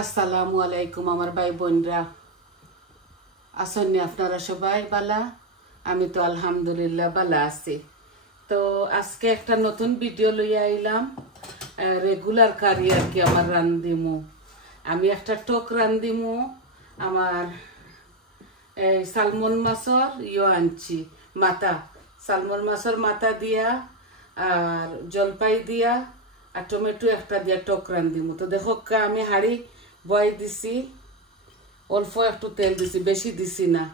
আসসালামু আলাইকুম আমার ভাই বোনরা, আসেননি আপনারা সবাই বালা? আমি তো আলহামদুলিল্লাহ বালা আছি। তো আজকে একটা নতুন ভিডিও লইয়া আইলাম। রেগুলার কারি আর কি আমার রান্দিমু। আমি একটা টক রান্দিমু। আমার এই সালমন মাছর আনছি মাথা, সালমন মাছর মাথা দিয়া আর জলপাই দিয়া আর টমেটো একটা দিয়া টক রান্দিমু। তো দেখো আমি হাঁড়ি বয় দিছি, অল্প একটু তেল দিছি, বেশি দিছি না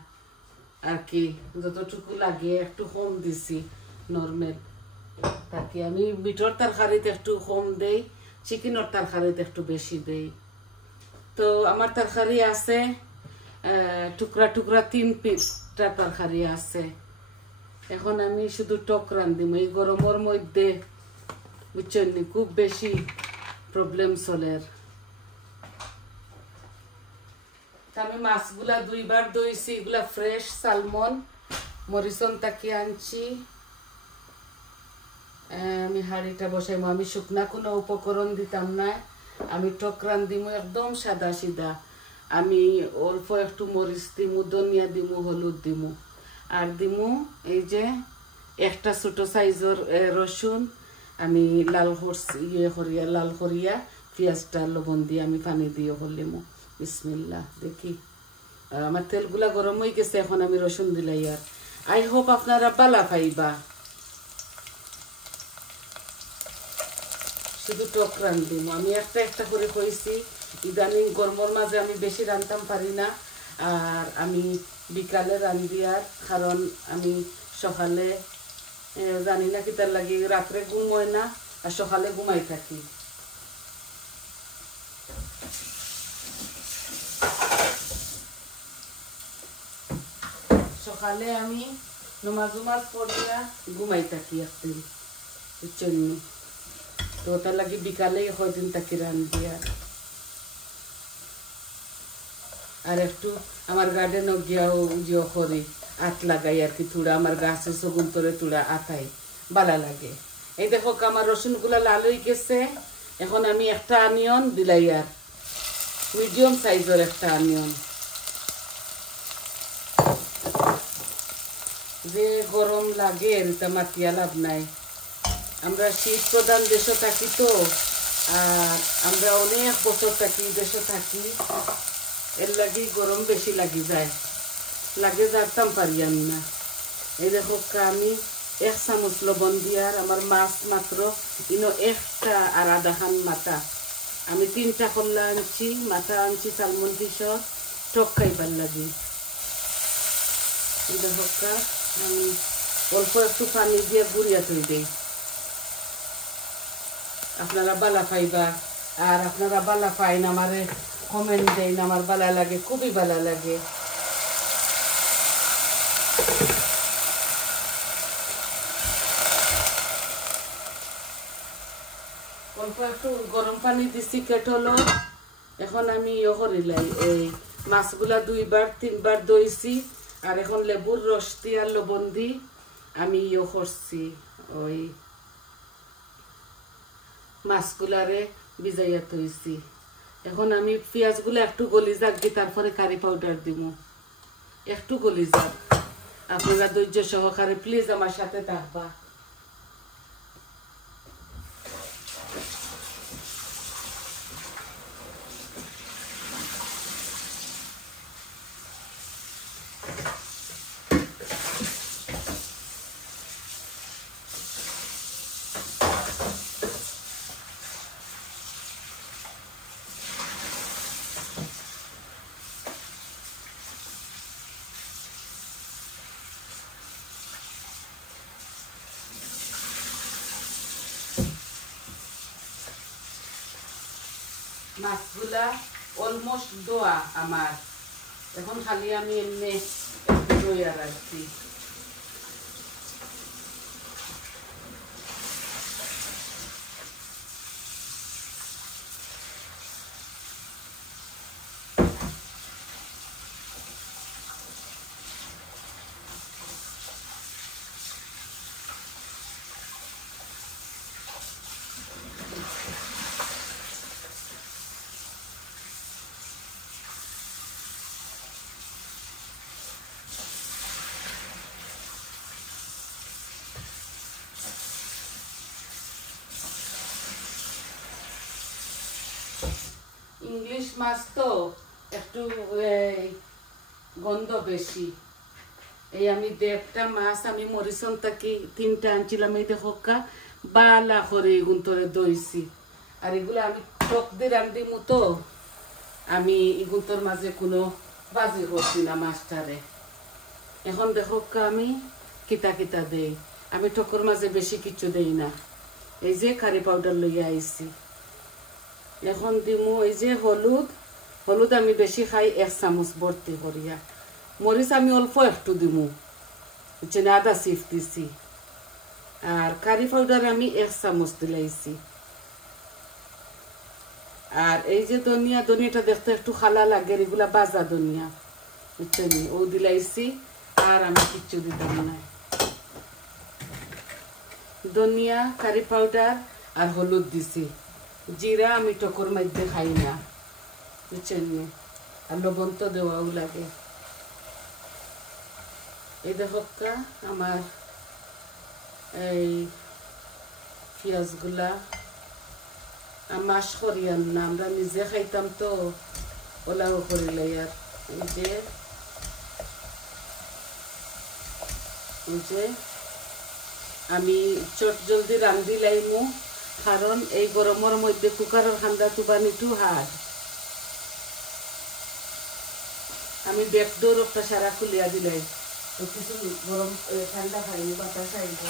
আর কি, যতটুকু লাগে একটু কম দিছি নর্মাল। তাকে আমি মিটর তরকারিতে একটু কম দেই, চিকেনের তরকারিতে একটু বেশি দেই। তো আমার তরকারি আছে টুকরা টুকরা 3 পিসটা তরকারি আছে। এখন আমি শুধু টক রান্দিম। এই গরমের মধ্যে বুঝছেন খুব বেশি প্রবলেম চলের। আমি মাছগুলা 2বার ধুইছি, এগুলা ফ্রেশ সালমন মরিচন তাকিয়ে আনছি। আমি হাঁড়িটা বসাইমু। আমি শুকনা কোনো উপকরণ দিতাম না, আমি টক রান্দিমু একদম সাদা সিধা। আমি অল্প একটু মরিচ দিমু, ধনিয়া দিমু, হলুদ দিমু আর দিমু এই যে একটা ছোট সাইজের রসুন। আমি লাল করিয়া লাল করিয়া পেঁয়াজটা লবণ দিয়ে আমি পানি দিয়ে হলিমু। বিসমিল্লাহ। দেখি আমার তেলগুলা গরম হয়ে গেছে, এখন আমি রসুন দিলাই। আর আই হোপ আপনারা বালা পাইবা। শুধু টক রান্ধিম। আমি একটা একটা করে কইছি, ইদানিং গরমের মাঝে আমি বেশি রান্ধতাম পারি না। আর আমি বিকালে রান্ধি, আর কারণ আমি সকালে জানি না কি তার লাগে রাত্রে ঘুম হয় না, আর সকালে ঘুমাই থাকি। সকালে আমি নমাজ পড়িয়া ঘুমাই থাকি একদিন, বুঝছেন। তো তার লাগে বিকালে কয়দিন থাকি রান্ধি। আর একটু আমার গার্ডেনও গিয়াও জিও করি, আত লাগাই আর কি, তুড়া আমার গাছে সগুন তোরে তুড়া আতাই ভালো লাগে। এই দেখো আমার রসুনগুলা লাল হয়ে গেছে। এখন আমি একটা অনিয়ন দিলাই, আর মিডিয়াম সাইজের একটা অনিয়ন। যে গরম লাগে এটা মাতিয়া লাভ নাই। আমরা শীত প্রধান দেশে থাকি, তো আর আমরা অনেক বছর থাকি দেশে থাকি, এর লাগে গরম বেশি লাগি যায়, লাগে যাতাম পারি আমি না। এই দেখো আমি 1 চামচ লবণ দিয়ার আমার মাছ মাত্র ইনো একটা আর আধা খান মাথা। আমি 3টা করলা আনছি, মাথা আনছি সালমন ফিশর টক খাইবার লাগি। এই দেখো আমি অল্প একটু পানি দিয়ে গুড়িয়া তৈ দিই। আপনারা বালা পাইবা, আর আপনারা বালা পাইন আমারে কমেন্ট দেন। আমার বালা লাগে, খুবই বালা লাগে। অল্প একটু গরম পানি দিছি কেটলো। এখন আমি করিলাই, এই মাছগুলা 2বার 3বার ধুইছি, আর এখন লেবুর রস দি আর লবণ দি আমি করছি, ওই মাছগুলারে ভিজাইয়া থইছি। এখন আমি পেঁয়াজগুলো একটু গলি যাক দি, তারপরে কারি পাউডার দিব। একটু গলি যাক, আপনারা ধৈর্য সহকারে প্লিজ আমার সাথে থাকবা। মাছগুলা অলমোস্ট দোয়া আমার, এখন খালি আমি এমনি একটু দইয়া রাখছি। ইংলিশ মাছ তো একটু গন্ধ বেশি। এই আমি দেড়টা মাছ আমি মরিচন থাকি 3টা আনছিলাম। এই দেখো বালা করে এগুন্তরে দইছি। আর এগুলো আমি টক দিয়ে রান্ধি মতো আমি এগুন্তর মাঝে কোনো বাজি করছি না মাছটারে। এখন দেখো আমি কিতা কিতা দেই। আমি টকর মাঝে বেশি কিছু দেই না। এই যে কারি পাউডার লইয়া আইছি। এখন দিমু এই যে হলুদ আমি বেশি খাই 1 চামচ ভর্তি করিয়া। মরিচ আমি অল্প একটু দিমু, বুঝছেন, আধা চিফ দিছি। আর কারি পাউডার আমি 1 চামচ দিলাইছি। আর এই যে ধনিয়াটা দেখতে একটু খালা লাগে, এগুলা বাজা ধনিয়া, বুঝছেন, ও দিলাইছি। আর আমি কিচ্ছু দিতাম না। ধনিয়া, কারি পাউডার আর হলুদ দিছি। জিরা আমি টকর মধ্যে খাই না, বুঝছেন। আর লবণ তো দেওয়াও লাগে। এই দেখো আমার এই পেঁয়াজগুলা মাস করিয়ান না, আমরা নিজে খাইতাম তো ওলাও করিলে। আর এই যে আমি চট জলদি রান্ধি লাইমু, কারণ এই গরমের মধ্যে কুকারের ঠান্ডা তুবানিটু হার। আমি ব্যাকডোর একটা সারা খুলিয়া দিলাই, কিছু গরম ঠান্ডা খাইনি, বাতাস আইব।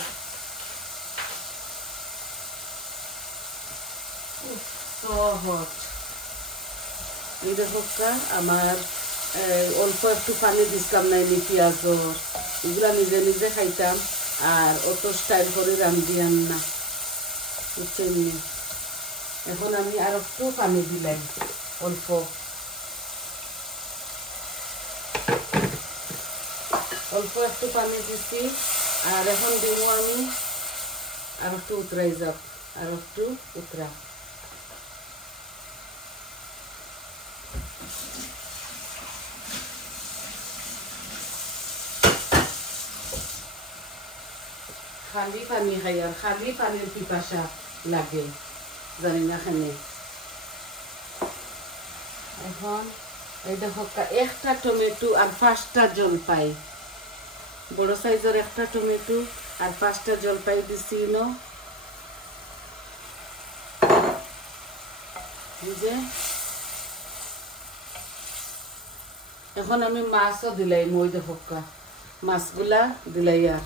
সহজ। এই দেখো আমার অল্প একটু পানি দিতাম নাই পেঁয়াজর, এগুলা নিজে নিজে খাইতাম। আর অত স্টাইল করে রান্ধিয়ান না, বুঝছেন। এখন আমি আর একটু পানি দিলাই, অল্প একটু পানি দিছি। আর এখন দিব আমি আর একটু উতরাই যাব, আর একটু উতরা। খালি পানি খাই, আর খালি পানির পিপাসা লাগে, জানি না কেন। এখন এই দেখো একটা টমেটো আর 5টা জলপাই, বড় সাইজের একটা টমেটো আর 5টা জলপাই দিছি। যে এখন আমি মাছও দিলাই, মই দেখো মাছগুলা দিলাই। আর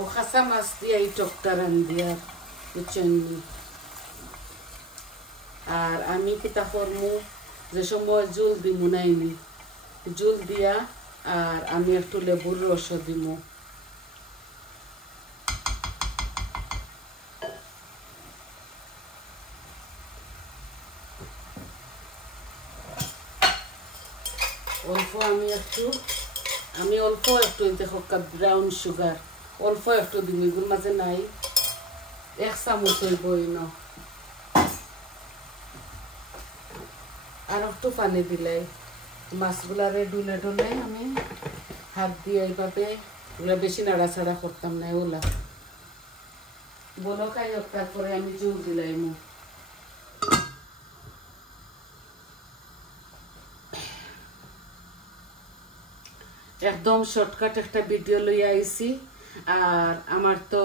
ও খাসা মাছ দিয়ে এই টকটা রান্ধিয়া, বুঝছেন। আর আমি কিতা করমু, যে সময় জুল দিমু নাইনি, জুল দিয়া আর আমি একটু লেবুর রস দিমু। আমি অল্প একটু দেখো ব্রাউন সুগার অল্প একটু দিম, এগুলোর মাঝে নাই, 1 চামচ হইব। আর একটু পানি দিলাই মাছগুলারে ডুলে ডুলে আমি হাত দিয়ে এইভাবে, ওগুলা বেশি নাড়াচাড়া করতাম না। ওলা বলো খাই, তারপরে আমি জল দিলাম। একদম শর্টকাট একটা ভিডিও লইয়া আইছি। আর আমার তো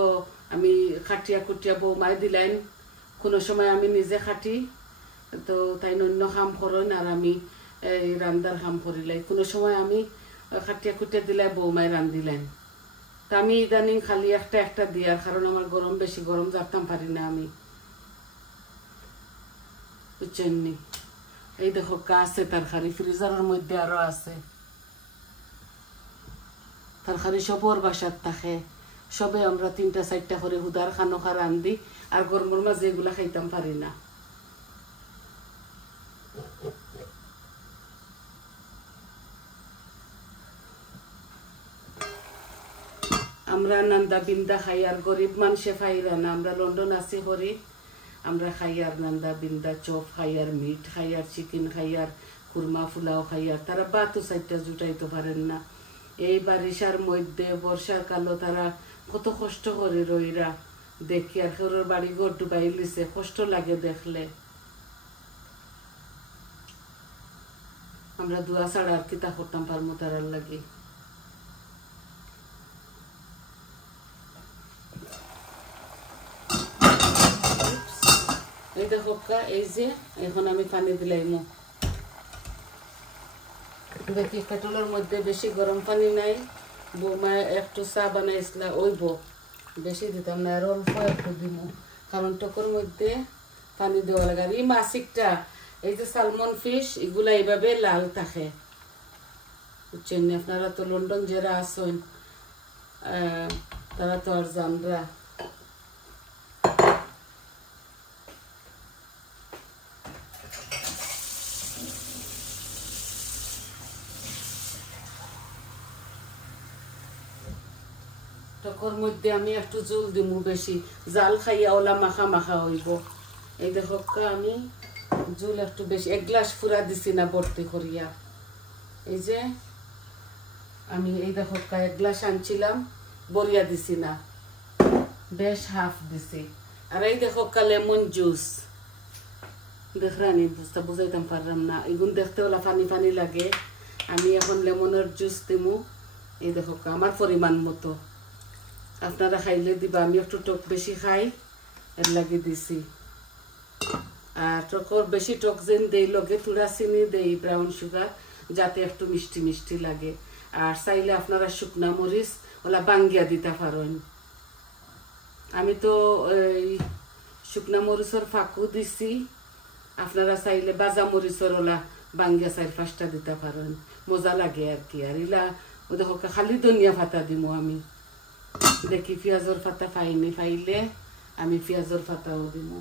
আমি খাটিয়া খুটিয়া বৌমাই দিলাম, কোনো সময় আমি নিজে খাটি, তো তাই অন্য কাম করেন আর আমি এই রান্দার কাম করিলাই। কোনো সময় আমি খাটিয়া খুটিয়া দিলাই, বৌমাই রান্ধিলেন। তা আমি ইদানিং খালি একটা দিয়ার, কারণ আমার গরম বেশি, গরম জারতাম পারি না আমি, বুঝছেন। এই দেখো আছে তরকারি, ফ্রিজারের মধ্যে আরো আছে তরকারি, সবর বাসার থাকে। সবে আমরা 3টা 4টা করে হুদার খানো খা রান্ধি, আর গরমের মাঝে এগুলা খাইতাম পারি না। আমরা নান্দা বিন্দা খাই, আর গরিব মানুষে খাইরা না। আমরা লন্ডন আছি গরিব, আমরা খাই আর নান্দা বিন্দা চপ খাই, আর মিট খাই, আর চিকেন খাই, আর কুরমা ফুলাও খাই আর তারা বাতও চাইটা জুটাইতে পারেন না। এই বারিশার মধ্যে বর্ষার কালো তারা কত কষ্ট করে রইরা দেখি আর কেউর বাড়ি ঘর ডুবাই লিছে, কষ্ট লাগে দেখলে। আমরা দুয়া ছাড়া আর কিতা করতাম পারমো তারার লাগে। এই দেখো এই যে এখন আমি পানি দিলাইমো। দেখি কেটলের মধ্যে বেশি গরম পানি নাই, বৌমা একটু চা বানাইছিলা ওইব, বেশি দিতাম না আর অল্প একটু দিব, কারণ টকর মধ্যে পানি দেওয়া লাগে। আর এই মাসিকটা এই যে সালমন ফিশ এগুলা এইভাবে লাল থাকে, বুঝছেন? আপনারা তো লন্ডন যারা আসেন তারা তো আর জানরা। টকর মধ্যে আমি একটু জল দিব, বেশি জাল খাইয়া ওলা মাখা মাখা হইব। এই দেখো আমি জল একটু বেশি, 1 গ্লাস ফুরা দিছি না ভর্তি করিয়া। এই যে আমি এই দেখো 1 গ্লাস আনছিলাম, বরিয়া দিছি না, বেশ হাফ দিছি। আর এই দেখো লেমন জুস, দেখরানি বুঝাইতাম পারলাম না, এগুন দেখতে ওলা পানি পানি লাগে। আমি এখন লেমনের জুস দিমু। এই দেখো আমার পরিমাণ মতো, আপনারা খাইলে দিবা। আমি একটু টক বেশি খাই এর লাগে দিছি। আর টকর বেশি টক যেন দেই লগে তুড়া চিনি দেই, ব্রাউন সুগার, যাতে একটু মিষ্টি মিষ্টি লাগে। আর চাইলে আপনারা শুকনা মরিচ ওলা বাঙ্গিয়া দিতে পারেন। আমি তো এই শুকনা মরিচের ফাঁকু দিছি, আপনারা চাইলে বাজা মরিচের ওলা বাঙ্গিয়া 4-5টা দিতে পারেন, মজা লাগে আর কি। আর ইলা ও দেখো খালি ধনিয়া পাতা দিমু আমি। দেখি পেঁয়াজের পাতা পাইনি, পাইলে আমি পেঁয়াজের পাতাও দিব।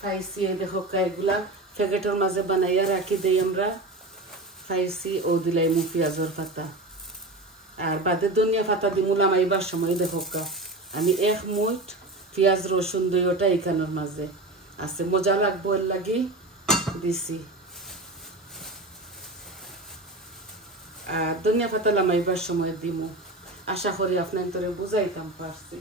খাইছি এই দেখো এগুলা প্যাকেটের মাঝে বানাইয়া রাখি দেই আমরা। খাইছি ও দিলাই মু পেঁয়াজের পাতা আর বাদে ধনিয়া পাতা দিমু লামাইবার সময়। দেখো আমি 1 মুঠ পেঁয়াজ রসুন দইটা এখানের মাঝে আছে, মজা লাগবো এর লাগি দিছি। আর ধনিয়া পাতা লামাইবার সময় দিমু। আশা করি আপনার তোরে বুঝাইতাম পারছি।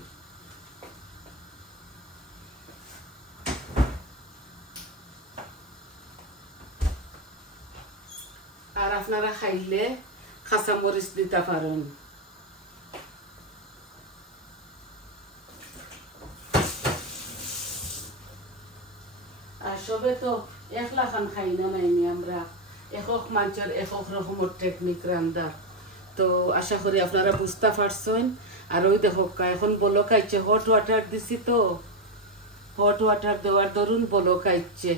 আর আপনারা খাইলে কাঁচা মরিচ দিতে পারেন। আর সবে তো একলা খান খাই না নাইনি আমরা, একক মানুষের একক রকমের টেকনিক রান্দার। তো আশা করি আপনারা বুঝতে পারছেন। আর ওই দেখো এখন বলক আইছে, হট ওয়াটার দিছি তো, হট ওয়াটার দেওয়ার ধরুন বলক আইছে।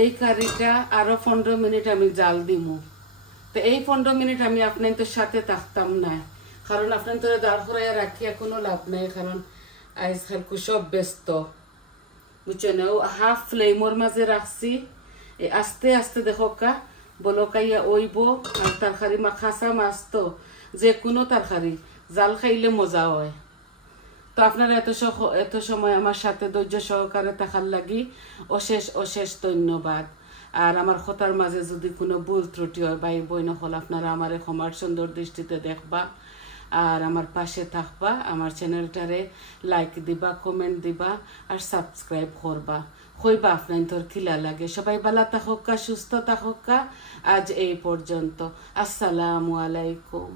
এই কারিটা আরো 15 মিনিট আমি জাল দিমু। তো এই 15 মিনিট আমি আপনাদের সাথে থাকতাম না, কারণ আপনাদের দাঁড় করাইয়া রাখিয়া কোনো লাভ নাই, কারণ আজকাল সব ব্যস্ত, বুঝছেন? ও হাফ ফ্লেমর মাঝে রাখছি। আস্তে আস্তে দেখো বলকাইয়া ওইব। আর তরকারি খাসা মাছ তো যে কোনো তরকারি জাল খাইলে মজা হয়। তো আপনারা এত সময় আমার সাথে ধৈর্য সহকারে থাকার লাগি অশেষ অশেষ ধন্যবাদ। আর আমার কথার মাঝে যদি কোনো ভুল ত্রুটি হয় ভাই বোন হল, আপনারা আমার ক্ষমার সুন্দর দৃষ্টিতে দেখবা আর আমার পাশে থাকবা। আমার চ্যানেলটারে লাইক দিবা, কমেন্ট দিবা আর সাবস্ক্রাইব করবা। হইবা আপনার তোর কিলা লাগে। সবাই ভালো থাকুক, সুস্থ থাকুক। আজ এই পর্যন্ত। আসসালামু আলাইকুম।